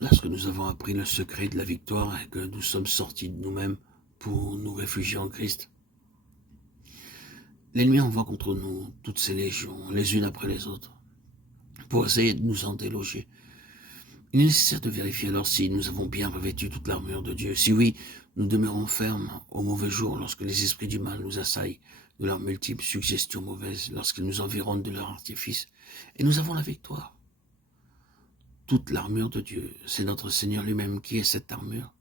lorsque nous avons appris le secret de la victoire et que nous sommes sortis de nous-mêmes pour nous réfugier en Christ, l'ennemi envoie contre nous toutes ces légions, les unes après les autres, pour essayer de nous en déloger. Il est nécessaire de vérifier alors si nous avons bien revêtu toute l'armure de Dieu. Si oui, nous demeurons fermes au mauvais jour lorsque les esprits du mal nous assaillent de leurs multiples suggestions mauvaises, lorsqu'ils nous environnent de leurs artifices. Et nous avons la victoire. Toute l'armure de Dieu, c'est notre Seigneur lui-même qui est cette armure.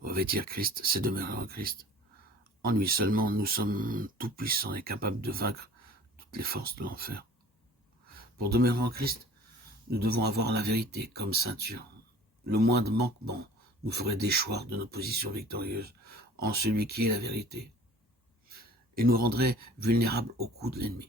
Revêtir Christ, c'est demeurer en Christ. En lui seulement, nous sommes tout-puissants et capables de vaincre toutes les forces de l'enfer. Pour demeurer en Christ, nous devons avoir la vérité comme ceinture. Le moindre manquement nous ferait déchoir de notre position victorieuse en celui qui est la vérité et nous rendrait vulnérables au coup de l'ennemi.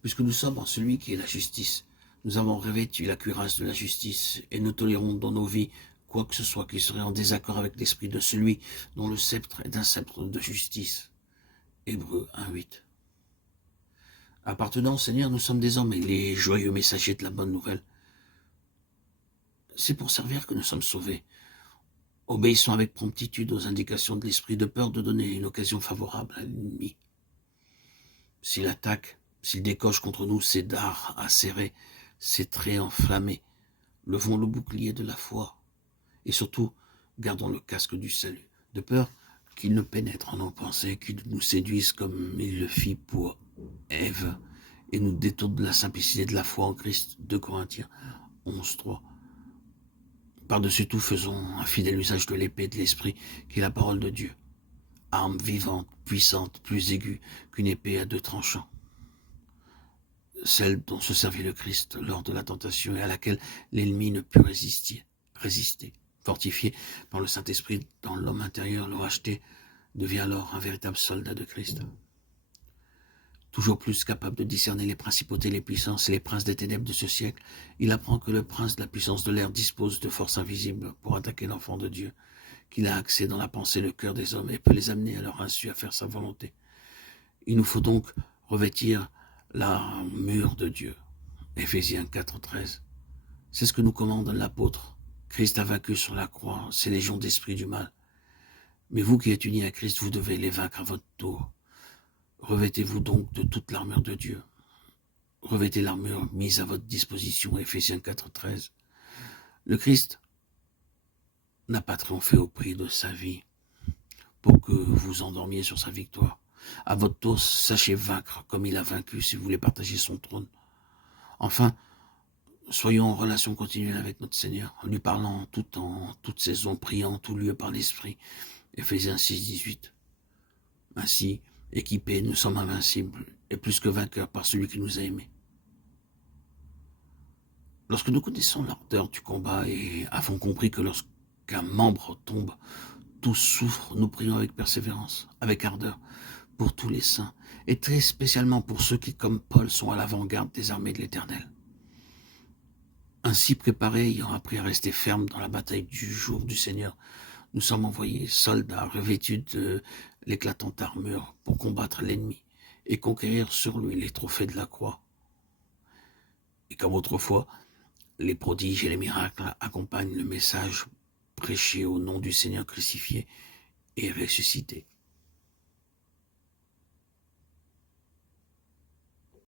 Puisque nous sommes en celui qui est la justice, nous avons revêtu la cuirasse de la justice et nous tolérons dans nos vies quoi que ce soit qui serait en désaccord avec l'esprit de celui dont le sceptre est un sceptre de justice. Hébreux 1:8. Appartenant au Seigneur, nous sommes désormais les joyeux messagers de la bonne nouvelle. C'est pour servir que nous sommes sauvés. Obéissons avec promptitude aux indications de l'esprit, de peur de donner une occasion favorable à l'ennemi. S'il attaque, s'il décoche contre nous ses dards acérés, ses traits enflammés, levons le bouclier de la foi et surtout gardons le casque du salut, de peur qu'il ne pénètre en nos pensées, qu'il nous séduise comme il le fit pour Ève et nous détourne de la simplicité de la foi en Christ. 2 Corinthiens 11:3. Par-dessus tout, faisons un fidèle usage de l'épée de l'esprit qui est la parole de Dieu, arme vivante, puissante, plus aiguë qu'une épée à 2 tranchants, celle dont se servit le Christ lors de la tentation et à laquelle l'ennemi ne put résister. Fortifié par le Saint-Esprit dans l'homme intérieur, le racheté devient alors un véritable soldat de Christ. Toujours plus capable de discerner les principautés, les puissances et les princes des ténèbres de ce siècle, il apprend que le prince de la puissance de l'air dispose de forces invisibles pour attaquer l'enfant de Dieu, qu'il a accès dans la pensée et le cœur des hommes et peut les amener à leur insu à faire sa volonté. Il nous faut donc revêtir l'armure de Dieu. Éphésiens 4:13. C'est ce que nous commande l'apôtre. Christ a vaincu sur la croix ces légions d'esprits du mal. Mais vous qui êtes unis à Christ, vous devez les vaincre à votre tour. Revêtez-vous donc de toute l'armure de Dieu. Revêtez l'armure mise à votre disposition, Éphésiens 4:13. Le Christ n'a pas triomphé au prix de sa vie pour que vous endormiez sur sa victoire. À votre tour, sachez vaincre comme il a vaincu si vous voulez partager son trône. Enfin, soyons en relation continuelle avec notre Seigneur, en lui parlant en tout temps, en toute saison, priant en tout lieu par l'Esprit. Éphésiens 6:18. Ainsi, équipés, nous sommes invincibles et plus que vainqueurs par celui qui nous a aimés. Lorsque nous connaissons l'ardeur du combat et avons compris que lorsqu'un membre tombe, tous souffrent, nous prions avec persévérance, avec ardeur, pour tous les saints, et très spécialement pour ceux qui, comme Paul, sont à l'avant-garde des armées de l'Éternel. Ainsi préparés, ayant appris à rester fermes dans la bataille du jour du Seigneur, nous sommes envoyés soldats revêtus de l'éclatante armure pour combattre l'ennemi et conquérir sur lui les trophées de la croix. Et comme autrefois, les prodiges et les miracles accompagnent le message prêché au nom du Seigneur crucifié et ressuscité.